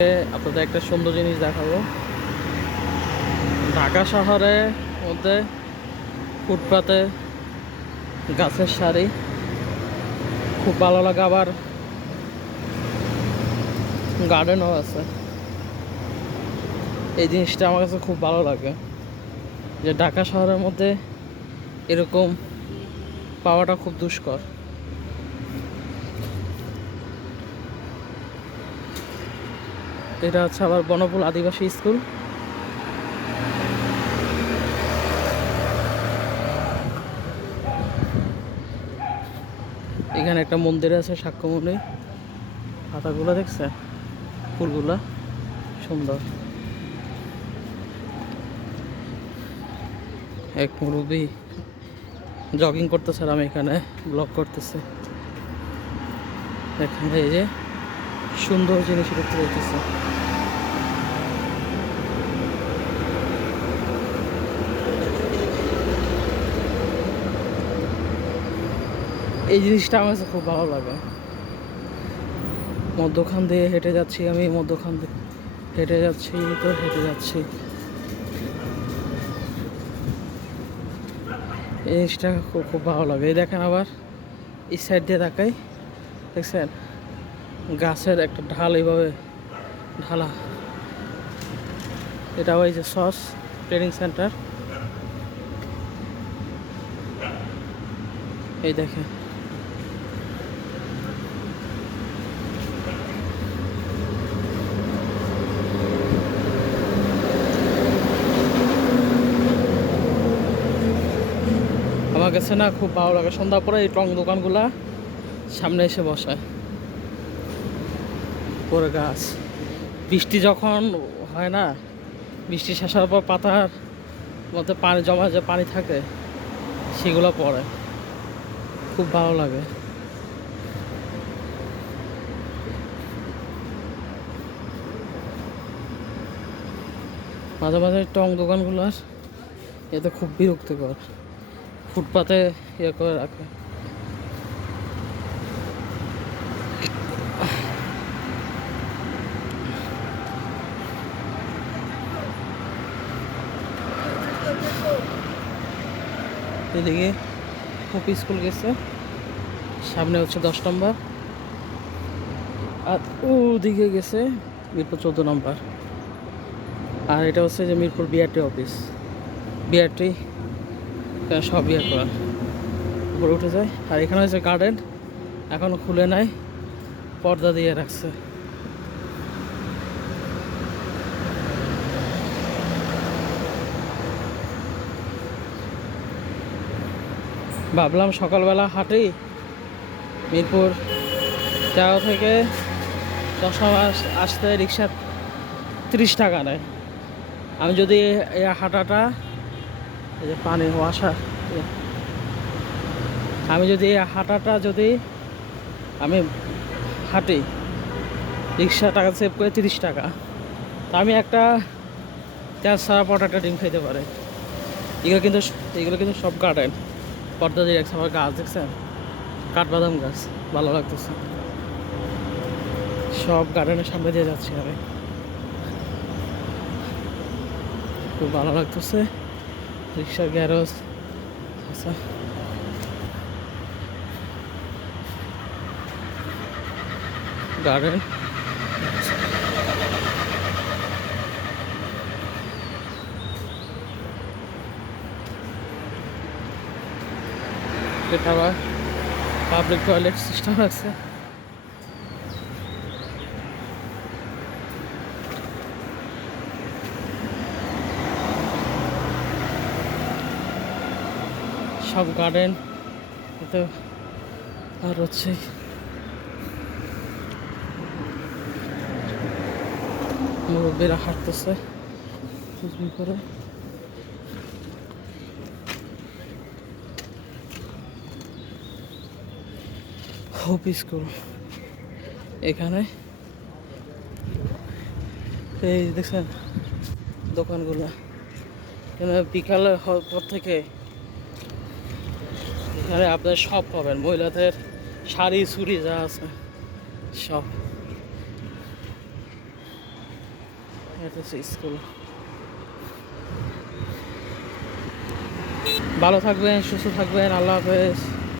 আপনাদের একটা সুন্দর জিনিস দেখাবো। ঢাকা শহরের মধ্যে ফুটপাতে গাছের সারি খুব ভালো লাগে, আবার গার্ডেনও আছে। এই জিনিসটা আমার কাছে খুব ভালো লাগে যে ঢাকা শহরের মধ্যে এরকম পাওয়াটা খুব দুষ্কর। এটা হচ্ছে আবার বনফুল আদিবাসী স্কুল। এখানে একটা মন্দির আছে, সাক্ষ্যমণি। পাতাগুলো দেখছেন, ফুলগুলা সুন্দর। এক মুরব্বী জগিং করতেছে আর আমি এখানে ব্লগ করতেছি। এখানে এই যে সুন্দর জিনিস দেখতে পাইতেছে। এই জিনিসটা আমার কাছে খুব ভালো লাগে। মধ্যখান দিয়ে হেঁটে যাচ্ছি, আমি মধ্যখান দিয়ে হেঁটে যাচ্ছি, এই জিনিসটা খুব খুব ভালো লাগে। এই দেখেন, আবার এই সাইড দিয়ে তাকাই, দেখছেন গাছের একটা ঢাল এইভাবে ঢালা। এটা ওই যে সস ট্রেনিং সেন্টার। এই দেখেন, আমার কাছে না খুব ভালো লাগে সন্ধ্যা পরে এই টং দোকানগুলা সামনে এসে বসায় পরে গাছ। বৃষ্টি যখন হয় না, বৃষ্টি শেষ হওয়ার পর পাতার মধ্যে পানি জমা, যে পানি থাকে সেগুলো পড়ে, খুব ভালো লাগে। মাঝে মাঝে টং দোকানগুলোর এতে খুব বিরক্তিকর, ফুটপাতে ইয়ে করে রাখে। এদিকে কপি স্কুল গেছে, সামনে হচ্ছে 10 নম্বর, আর ওদিকে গেছে মিরপুর 14 নম্বর। আর এটা হচ্ছে যে মিরপুর বিআরটি অফিস। বিআরটি সব ইয়ে করা উপরে উঠে যায়। আর এখানে হচ্ছে গার্ডেন, এখনো খুলে নাই, পর্দা দিয়ে রাখছে। ভাবলাম সকালবেলা হাঁটি, মিরপুর 13 থেকে 10 নম্বর আসতে রিক্সা 30 টাকা নেয়। আমি যদি এই হাঁটাটা, এই যে পানি ওয়াশা, আমি যদি এই হাঁটাটা যদি আমি হাঁটি, রিক্সা টাকা সেভ করে 30 টাকা, তা আমি একটা 4 সারা পর একটা ডিম খাইতে পারে। এগুলো কিন্তু সব গার্ডেন, পর্দা দিয়ে রাখছে। আমার গাছ দেখছেন, কাঠবাদাম গাছ, ভালো লাগতেছে। সব গার্ডেনের সামনে দিয়ে যাচ্ছি আমি, খুব ভালো লাগতেছে। রিক্সার গ্যারেজ আচ্ছা, গার্ডেন। এটা আবার পাবলিক টয়লেট সিস্টেম আছে। সব গার্ডেন এতে। আর হচ্ছে মুরব্বীরা হাঁটতেছে করে। হোপ স্কুল এখানে, এই দেখছেন দোকানগুলো। বিকালের পর থেকে এখানে আপনার সব পাবেন, মহিলাদের শাড়ি চুড়ি যা আছে সব। এটা হচ্ছে স্কুল। ভালো থাকবেন, সুস্থ থাকবেন, আল্লাহ হাফেজ।